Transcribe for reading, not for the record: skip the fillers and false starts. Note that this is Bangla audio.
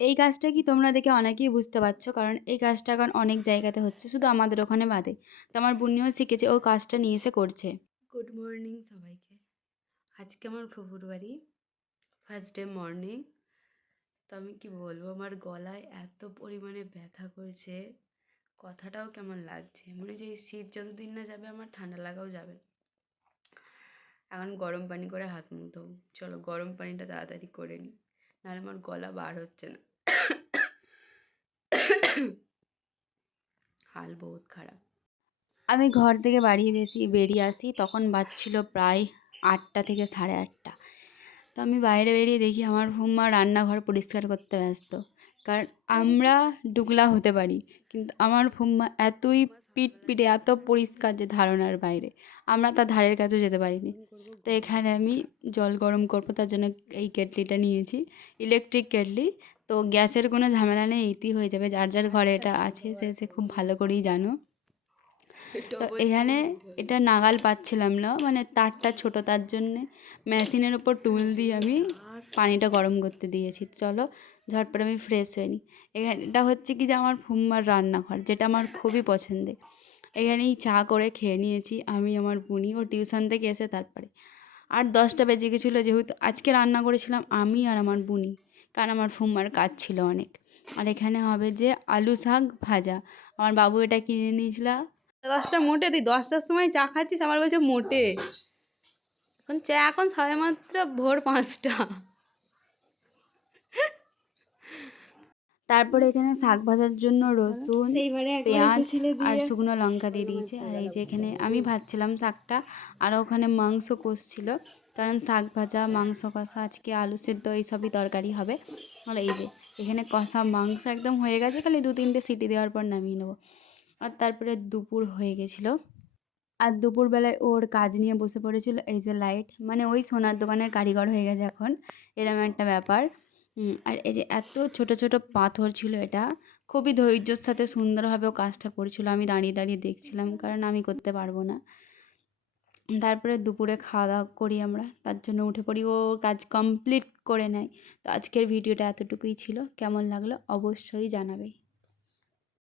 এই কাজটা কি তোমরা দেখে অনেকেই বুঝতে পারছো, কারণ এই কাজটা এখন অনেক জায়গাতে হচ্ছে, শুধু আমাদের ওখানে বাদে। তো আমার বুনিও শিখেছে, ও কাজটা নিয়ে এসে করছে। গুড মর্নিং সবাইকে। আজকে আমার ফুফুর বাড়ি, ফার্স্ট ডে মর্নিং। তো আমি কি বলবো, আমার গলায় এত পরিমাণে ব্যথা করছে, কথাটাও কেমন লাগছে, মনে হচ্ছে এই শীত যতদিন না যাবে আমার ঠান্ডা লাগাও যাবে। এখন গরম পানি করে হাত মুখ ধোবো, চলো গরম পানিটা তাড়াতাড়ি করে নিই, নাহলে আমার গলা বার হচ্ছে না। হাল বহুত খারাপ। আমি ঘর থেকে বেরিয়ে আসি তখন বাজছিল প্রায় 8টা থেকে 8:30। তো আমি বাইরে বেরিয়ে দেখি আমার ঠাম্মা রান্নাঘর পরিষ্কার করতে ব্যস্ত। কারণ আমরা ডুগলা হতে পারি, কিন্তু আমার ঠাম্মা এতই পিটপিটে, এত পরিষ্কার যে ধারণার বাইরে। আমরা তার ধারের কাছেও যেতে পারিনি। তো এখানে আমি জল গরম করবো, তার জন্য এই কেটলিটা নিয়েছি, ইলেকট্রিক কেটলি। তো গ্যাসের কোনো ঝামেলা নেই, ইতি হয়ে যাবে। যার যার ঘরে এটা আছে সে সে খুব ভালো করেই জানো। তো এখানে এটা নাগাল পাচ্ছিলাম না, মানে তারটা ছোট, তার জন্যে মেশিনের ওপর টুল দিয়ে আমি পানিটা গরম করতে দিয়েছি। চলো ঝটপট আমি ফ্রেশ হয়ে নিই। এখানে এটা হচ্ছে কি যে আমার ফুম্মার রান্নাঘর, যেটা আমার খুবই পছন্দের। এখানেই চা করে খেয়ে নিয়েছি আমি, আমার বুনি ও টিউশন থেকে এসে। তারপরে 8-10টা বেজে গেছিলো, যেহেতু আজকে রান্না করেছিলাম আমি আর আমার বুনি, কারণ আমার ফুম্মার কাজ ছিল অনেক। আর এখানে হবে যে আলু শাক ভাজা। আমার বাবু এটা কিনে নিয়েছিল 10টা মোটে, তুই 10টার সময় চা খাচ্ছিস, আমার বলছে মোটে। এখন চা এখন সবে মাত্র ভোর 5টা। তারপরে এখানে শাক ভাজার জন্য রসুন, পেঁয়াজ আর শুকনো লঙ্কা দিয়ে দিয়েছে। আর এই যে এখানে আমি ভাজছিলাম শাকটা, আর ওখানে মাংস কষছিল, কারণ শাক ভাজা, মাংস কষা, আজকে আলু সেদ্ধ এইসবই তরকারি হবে। আর এই যে এখানে কষা মাংস একদম হয়ে গেছে, খালি 2-3টে সিটি দেওয়ার পর নামিয়ে নেবো। আর তারপরে দুপুর হয়ে গেছিলো। আর দুপুরবেলায় ওর কাজ নিয়ে বসে পড়েছিল, এই যে লাইট, মানে ওই সোনার দোকানের কারিগর হয়ে গেছে এখন, এরম একটা ব্যাপার। আর এই যে এত ছোট ছোট পাথর ছিল, এটা খুবই ধৈর্যের সাথে সুন্দরভাবে ও কাজটা করছিল। আমি দাঁড়িয়ে দাঁড়িয়ে দেখছিলাম, কারণ আমি করতে পারবো না। তারপরে দুপুরে খাওয়া দাওয়া করি আমরা, তার জন্য উঠে পড়ি, ও কাজ কমপ্লিট করে নেয়। তো আজকের ভিডিওটা এতটুকুই ছিল, কেমন লাগলো অবশ্যই জানাবে।